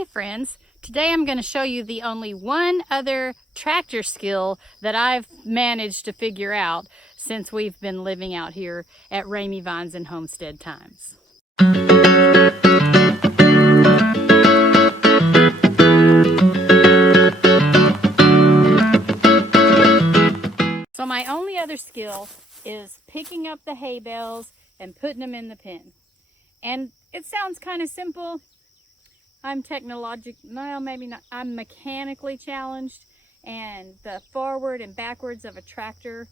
Hey friends, today I'm going to show you the only one other tractor skill that I've managed to figure out since we've been living out here at Ramey Vines and Homestead times. So my only other skill is picking up the hay bales and putting them in the pen. And it sounds kind of simple. I'm maybe not, I'm mechanically challenged, and the forward and backwards of a tractor,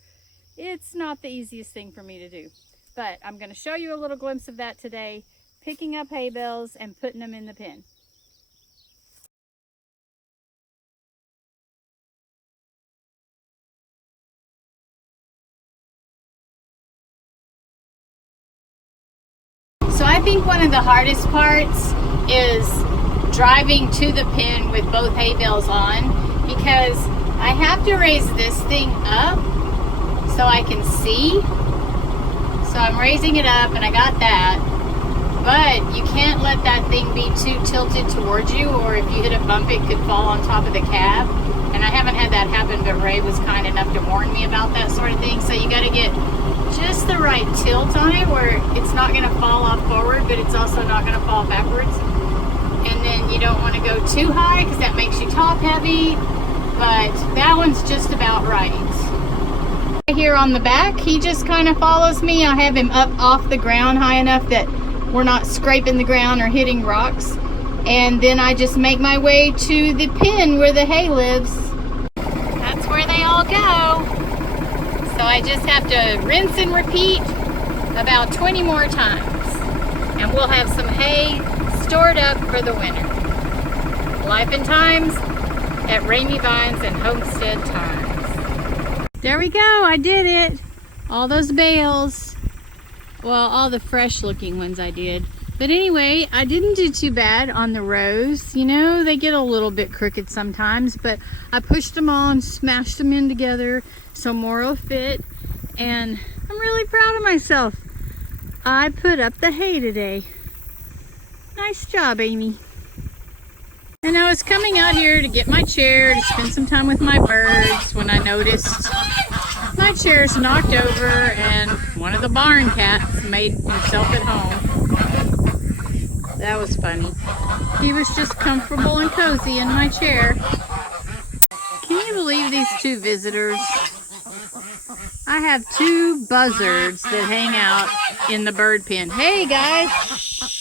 it's not the easiest thing for me to do. But I'm going to show you a little glimpse of that today, picking up hay bales and putting them in the pen. So I think one of the hardest parts is driving to the pen with both hay bales on, because I have to raise this thing up so I can see. So I'm raising it up and I got that, but you can't let that thing be too tilted towards you, or if you hit a bump it could fall on top of the cab. And I haven't had that happen, but Ray was kind enough to warn me about that sort of thing. So you got to get just the right tilt on it where it's not going to fall off forward, but it's also not going to fall backwards. And then you don't want to go too high because that makes you top heavy, but that one's just about right. Here on the back, he just kind of follows me. I have him up off the ground high enough that we're not scraping the ground or hitting rocks. And then I just make my way to the pen where the hay lives. That's where they all go. So I just have to rinse and repeat about 20 more times. And we'll have some hay stored up for the winter. Life and times at Ramey Vines and Homestead times. There we go, I did it. All those bales. Well, all the fresh looking ones I did. But anyway, I didn't do too bad on the rows. You know, they get a little bit crooked sometimes, but I pushed them on, smashed them in together so more will fit. And I'm really proud of myself. I put up the hay today. Nice job, Amy. And I was coming out here to get my chair to spend some time with my birds when I noticed my chair's knocked over and one of the barn cats made himself at home. That was funny. He was just comfortable and cozy in my chair. Can you believe these two visitors? I have two buzzards that hang out in the bird pen. Hey guys!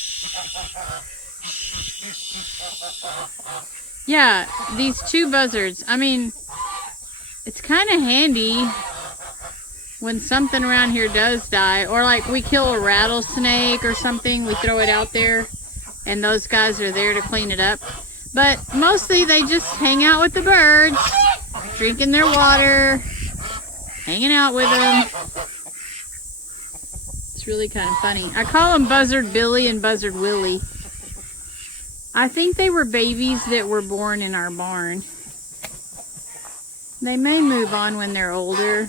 Yeah, these two buzzards. I mean, it's kind of handy when something around here does die, or like we kill a rattlesnake or something, we throw it out there and those guys are there to clean it up. But mostly they just hang out with the birds, drinking their water, hanging out with them. It's really kind of funny. I call them Buzzard Billy and Buzzard Willie. I think they were babies that were born in our barn. They may move on when they're older.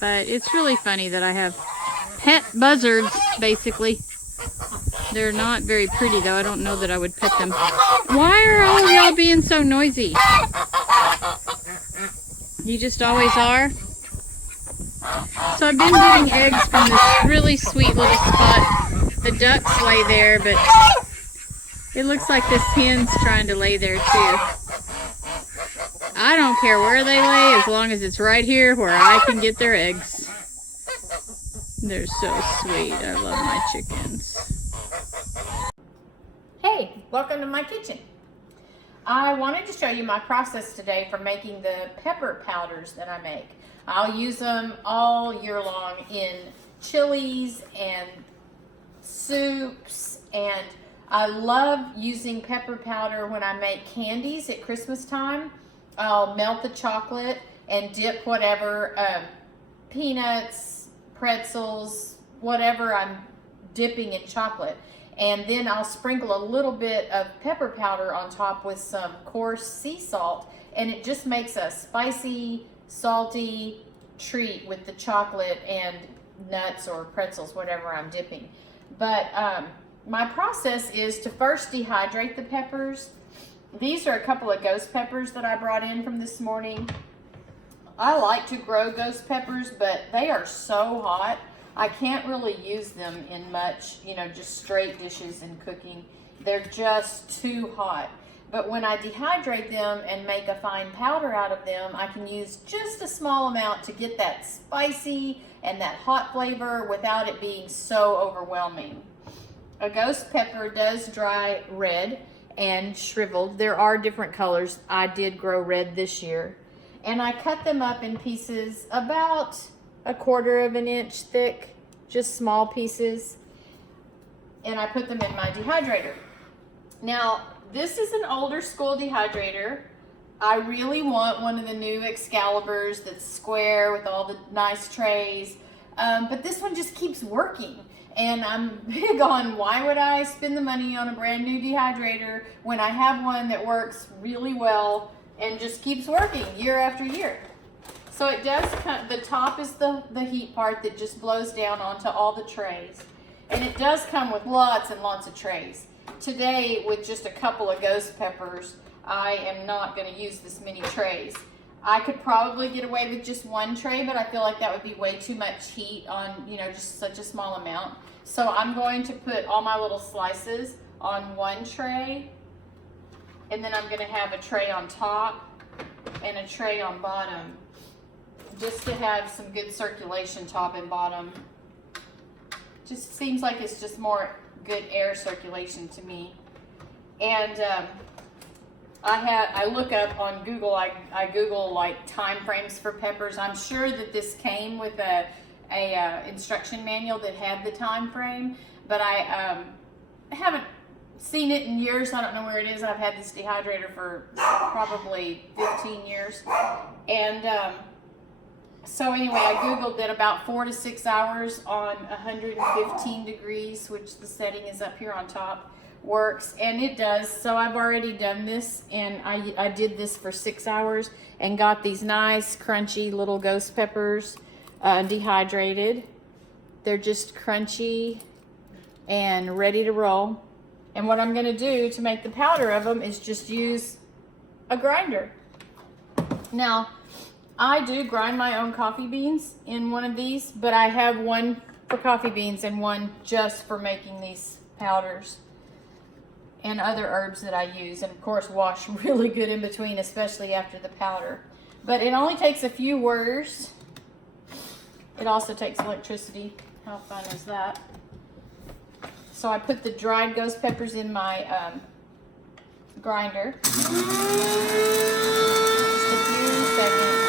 But it's really funny that I have pet buzzards, basically. They're not very pretty, though. I don't know that I would pet them. Why are all of y'all being so noisy? You just always are? So I've been getting eggs from this really sweet little spot. The ducks lay there, but it looks like this hen's trying to lay there too. I don't care where they lay as long as it's right here where I can get their eggs. They're so sweet. I love my chickens. Hey, welcome to my kitchen. I wanted to show you my process today for making the pepper powders that I make. I'll use them all year long in chilies and soups, and I love using pepper powder when I make candies at Christmas time. I'll melt the chocolate and dip whatever, peanuts, pretzels, whatever I'm dipping in chocolate. And then I'll sprinkle a little bit of pepper powder on top with some coarse sea salt, and it just makes a spicy, salty treat with the chocolate and nuts or pretzels, whatever I'm dipping. But my process is to first dehydrate the peppers. These are a couple of ghost peppers that I brought in from this morning. I like to grow ghost peppers, but they are so hot. I can't really use them in much, you know, just straight dishes and cooking. They're just too hot. But when I dehydrate them and make a fine powder out of them, I can use just a small amount to get that spicy and that hot flavor without it being so overwhelming. A ghost pepper does dry red and shriveled. There are different colors. I did grow red this year. And I cut them up in pieces about 1/4 of an inch thick, just small pieces. And I put them in my dehydrator. Now, this is an older school dehydrator. I really want one of the new Excaliburs that's square with all the nice trays. But this one just keeps working. And I'm big on why would I spend the money on a brand new dehydrator when I have one that works really well and just keeps working year after year. So it does, the top is the heat part that just blows down onto all the trays. And it does come with lots and lots of trays. Today, with just a couple of ghost peppers, I am not going to use this many trays. I could probably get away with just one tray, but I feel like that would be way too much heat on, you know, just such a small amount. So I'm going to put all my little slices on one tray, and then I'm going to have a tray on top and a tray on bottom, just to have some good circulation top and bottom. Just seems like it's just more good air circulation to me. And I look up on Google, I Google like time frames for peppers. I'm sure that this came with a instruction manual that had the time frame, but I haven't seen it in years. I don't know where it is. I've had this dehydrator for probably 15 years. And so anyway, I Googled that about 4 to 6 hours on 115 degrees, which the setting is up here on top, works, and it does. So I've already done this, and I did this for 6 hours and got these nice crunchy little ghost peppers dehydrated. They're just crunchy and ready to roll. And what I'm going to do to make the powder of them is just use a grinder. Now, I do grind my own coffee beans in one of these, but I have one for coffee beans and one just for making these powders and other herbs that I use, and of course wash really good in between, especially after the powder. But it only takes a few whirs. It also takes electricity. How fun is that? So I put the dried ghost peppers in my grinder. Just a few seconds.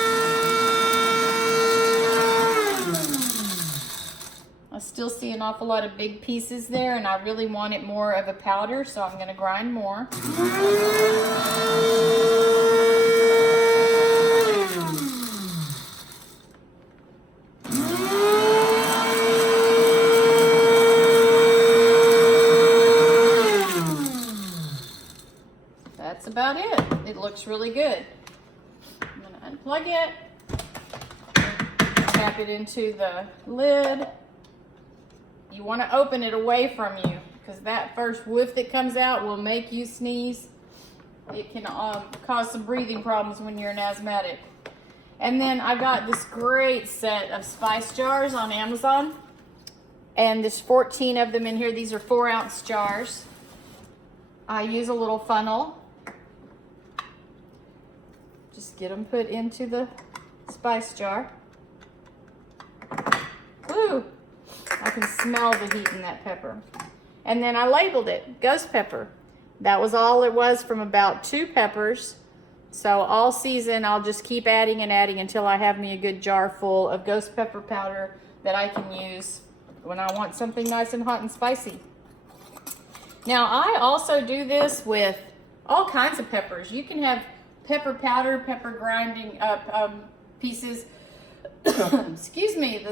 I still see an awful lot of big pieces there, and I really want it more of a powder, so I'm going to grind more. That's about it. It looks really good. I'm going to unplug it, tap it into the lid. You want to open it away from you, because that first whiff that comes out will make you sneeze. It can cause some breathing problems when you're an asthmatic. And then I got this great set of spice jars on Amazon, and there's 14 of them in here. These are 4-ounce jars. I use a little funnel. Just get them put into the spice jar. Woo! I can smell the heat in that pepper. And then I labeled it ghost pepper. That was all it was, from about 2 peppers. So all season I'll just keep adding and adding until I have me a good jar full of ghost pepper powder that I can use when I want something nice and hot and spicy. Now I also do this with all kinds of peppers. You can have pepper powder, pepper grinding up pieces. Excuse me,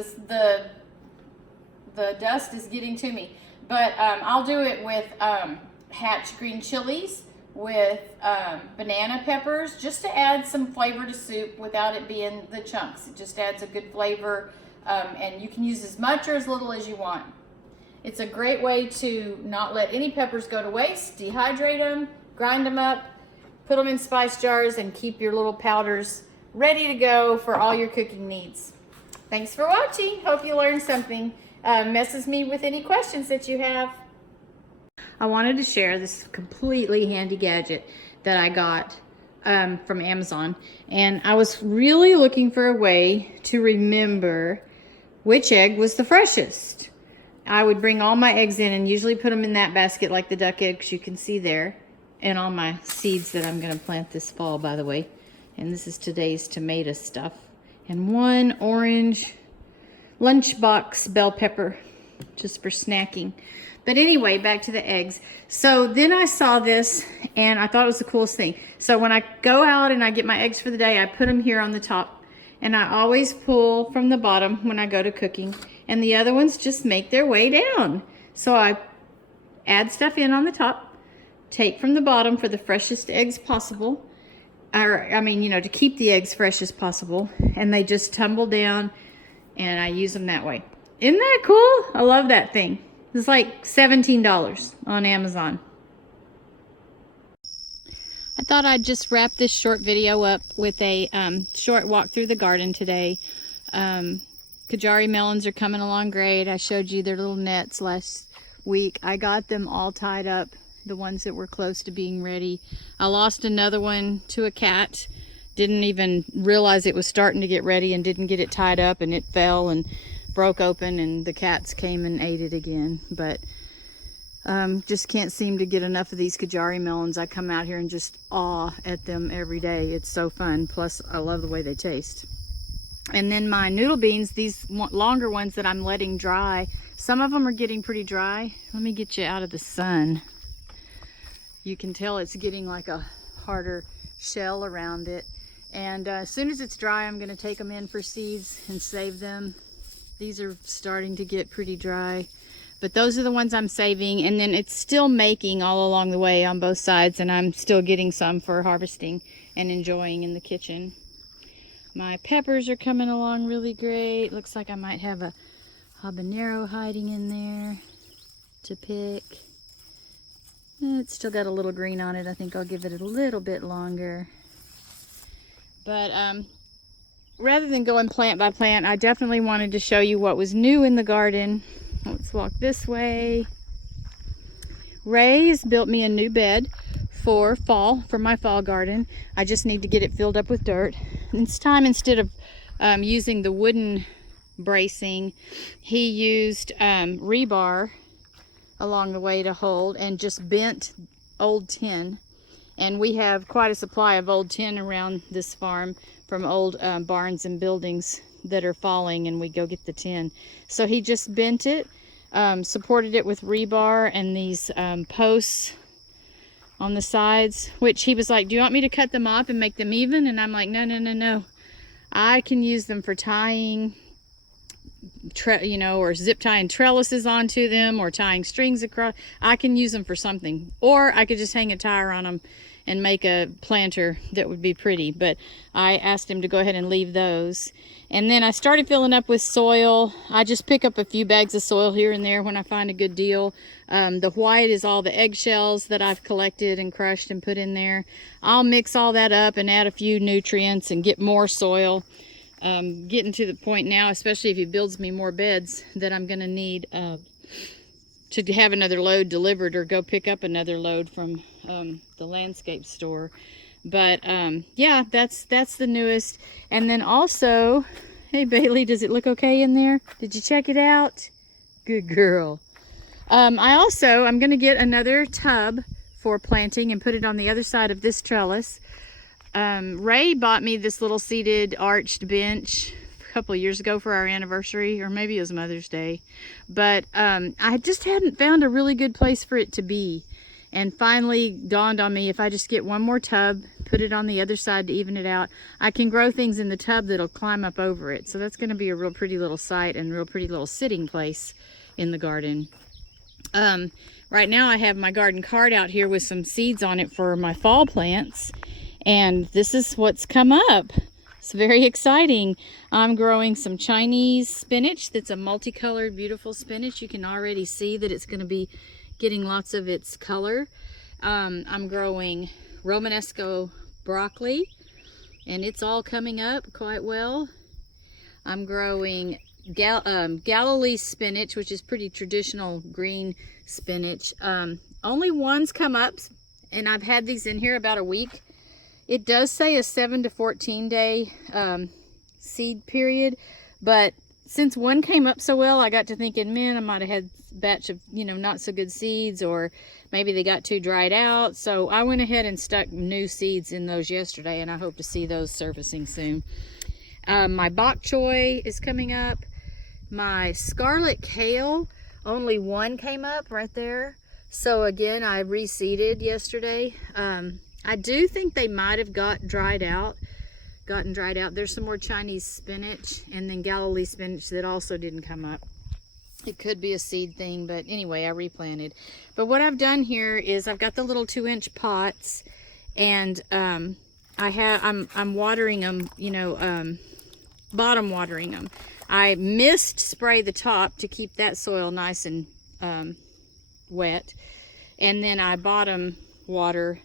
the dust is getting to me. But I'll do it with hatch green chilies, with banana peppers, just to add some flavor to soup without it being the chunks. It just adds a good flavor, and you can use as much or as little as you want. It's a great way to not let any peppers go to waste, dehydrate them, grind them up, put them in spice jars, and keep your little powders ready to go for all your cooking needs. Thanks for watching. Hope you learned something. Message me with any questions that you have. I wanted to share this completely handy gadget that I got from Amazon, and I was really looking for a way to remember which egg was the freshest. I would bring all my eggs in and usually put them in that basket like the duck eggs you can see there, and all my seeds that I'm going to plant this fall, by the way. And this is today's tomato stuff. And one orange lunchbox bell pepper just for snacking. But anyway, back to the eggs. So then I saw this and I thought it was the coolest thing. So when I go out and I get my eggs for the day, I put them here on the top, and I always pull from the bottom when I go to cooking, and the other ones just make their way down. So I add stuff in on the top, take from the bottom for the freshest eggs possible, or I mean, you know, to keep the eggs fresh as possible, and they just tumble down, and I use them that way. Isn't that cool? I love that thing. It's like $17 on Amazon. I thought I'd just wrap this short video up with a short walk through the garden today. Kajari melons are coming along great. I showed you their little nets last week. I got them all tied up, the ones that were close to being ready. I lost another one to a cat. Didn't even realize it was starting to get ready and didn't get it tied up, and it fell and broke open, and the cats came and ate it again. But just can't seem to get enough of these Kajari melons. I come out here and just awe at them every day. It's so fun. Plus, I love the way they taste. And then my noodle beans, these longer ones that I'm letting dry, some of them are getting pretty dry. Let me get you out of the sun. You can tell it's getting like a harder shell around it. And as soon as it's dry, I'm going to take them in for seeds and save them. These are starting to get pretty dry, but those are the ones I'm saving. And then it's still making all along the way on both sides, and I'm still getting some for harvesting and enjoying in the kitchen. My peppers are coming along really great. Looks like I might have a habanero hiding in there to pick. It's still got a little green on it. I think I'll give it a little bit longer. But rather than going plant by plant, I definitely wanted to show you what was new in the garden. Let's walk this way. Ray has built me a new bed for fall, for my fall garden. I just need to get it filled up with dirt. It's time, instead of using the wooden bracing, he used rebar along the way to hold, and just bent old tin. And we have quite a supply of old tin around this farm from old barns and buildings that are falling, and we go get the tin. So he just bent it, supported it with rebar and these posts on the sides, which he was like, do you want me to cut them off and make them even? And I'm like, no. I can use them for tying, you know, or zip tying trellises onto them, or tying strings across. I can use them for something. Or I could just hang a tire on them and make a planter that would be pretty. But I asked him to go ahead and leave those. And then I started filling up with soil. I just pick up a few bags of soil here and there when I find a good deal. The white is all the eggshells that I've collected and crushed and put in there. I'll mix all that up and add a few nutrients and get more soil. Getting to the point now, especially if he builds me more beds, that I'm going to need to have another load delivered, or go pick up another load from the landscape store. But yeah, that's the newest. And then also, hey Bailey, does it look okay in there? Did you check it out? Good girl. I'm going to get another tub for planting and put it on the other side of this trellis. Ray bought me this little seated arched bench a couple of years ago for our anniversary, or maybe it was Mother's Day. But I just hadn't found a really good place for it to be. And finally dawned on me, if I just get one more tub, put it on the other side to even it out, I can grow things in the tub that'll climb up over it. So that's going to be a real pretty little site and a real pretty little sitting place in the garden. Right now I have my garden cart out here with some seeds on it for my fall plants. And this is what's come up. It's very exciting. I'm growing some Chinese spinach that's a multicolored, beautiful spinach. You can already see that it's going to be getting lots of its color. I'm growing Romanesco broccoli, and it's all coming up quite well. I'm growing Galilee spinach, which is pretty traditional green spinach. Only one's come up, and I've had these in here about a week. It does say a 7 to 14 day seed period, but since one came up so well, I got to thinking, man, I might have had a batch of, not so good seeds, or maybe they got too dried out. So I went ahead and stuck new seeds in those yesterday, and I hope to see those surfacing soon. My bok choy is coming up. My scarlet kale, only one came up right there. So again, I reseeded yesterday. I do think they might have gotten dried out. There's some more Chinese spinach and then Galilee spinach that also didn't come up. It could be a seed thing, but anyway, I replanted. But what I've done here is I've got the little 2-inch pots, and I'm watering them, bottom watering them. I mist spray the top to keep that soil nice and wet, and then I bottom water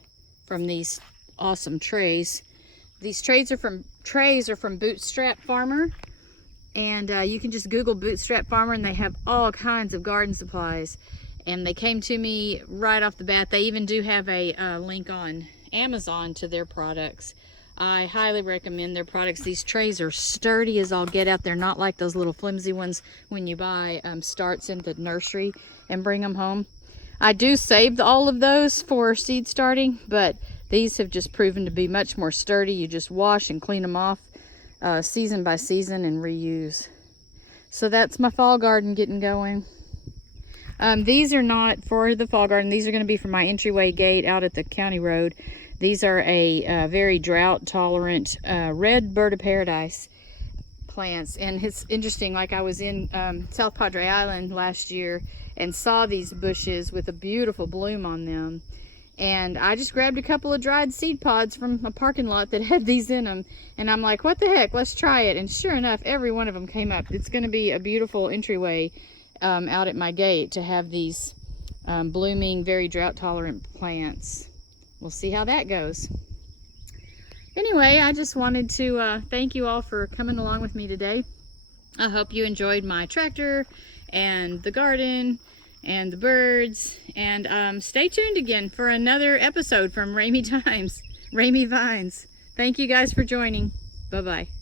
from these awesome trays. These trays are from Bootstrap Farmer, and you can just Google Bootstrap Farmer, and they have all kinds of garden supplies. And they came to me right off the bat. They even do have a link on Amazon to their products. I highly recommend their products. These trays are sturdy as all get out. They're not like those little flimsy ones when you buy starts in the nursery and bring them home. I do save all of those for seed starting, but these have just proven to be much more sturdy. You just wash and clean them off season by season and reuse. So that's my fall garden getting going. These are not for the fall garden. These are going to be for my entryway gate out at the county road. These are a very drought tolerant red bird of paradise plants. And it's interesting, like I was in South Padre Island last year and saw these bushes with a beautiful bloom on them. And I just grabbed a couple of dried seed pods from a parking lot that had these in them. And I'm like, what the heck, let's try it. And sure enough, every one of them came up. It's going to be a beautiful entryway out at my gate to have these blooming, very drought tolerant plants. We'll see how that goes. Anyway, I just wanted to thank you all for coming along with me today. I hope you enjoyed my tractor and the garden and the birds, and stay tuned again for another episode from Ramey Vines. Thank you guys for joining. Bye-bye.